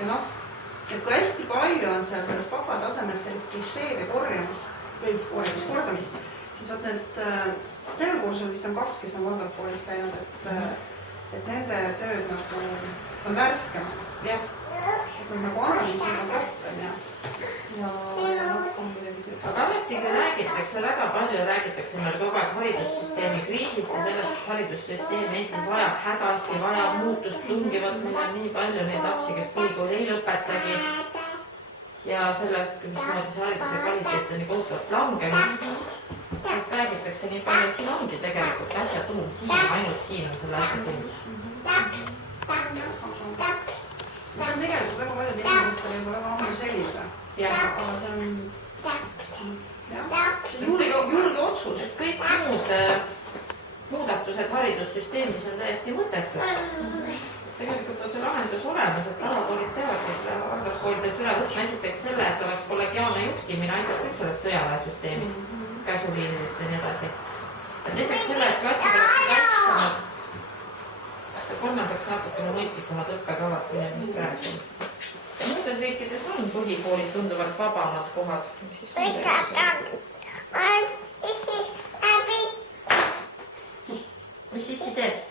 Ja noh, et kui hästi palju on seal selles papa tasemes sellist klišeede korjamist või kordamist, siis vaat need sellel kursul vist on 2, kes on Waldorf koolis käinud, et nende tööd nagu on värskemad. Jah. Et nad nagu analüüsivad rohkem ja on midagi sellist. Aga ametigi räägitakse, väga palju räägitakse meil kogu aeg haridussüsteemi kriisist ja sellest haridussüsteem Eestis vajab hädasti, vajab muutust tungivalt. Meil on nii palju neid lapsi, kes põhikooli ei lõpetagi. Ja sellest, mismoodi see hariduse kvaliteet on nii kohutavalt langenud. Sellest räägitakse nii palju, et siin ongi tegelikult asja tuum. Siin, ainult siin on selle asja tuum. See on tegelikult väga paljud inimestel juba väga ammu selline. Aga see on julge otsus. Kõik muud muudatused haridussüsteemis on täiesti mõttetud. Tegelikult on see lahendus olemas, et tavakoolid peavadki selle Waldorfkoolidelt üle võtma esiteks selle, et oleks kollegiaalne juhtimine, aitab kõik sellest sõjaväesüsteemist, käsuliinisest ja nii edasi. Ja teiseks selle, et klassid oleksid väiksemad ja kolmandaks natukene mõistlikumad õppekavad, mis praegu on. Ja muudes riikides on põhikoolid tunduvalt vabamad kohad. Mis sissi teeb?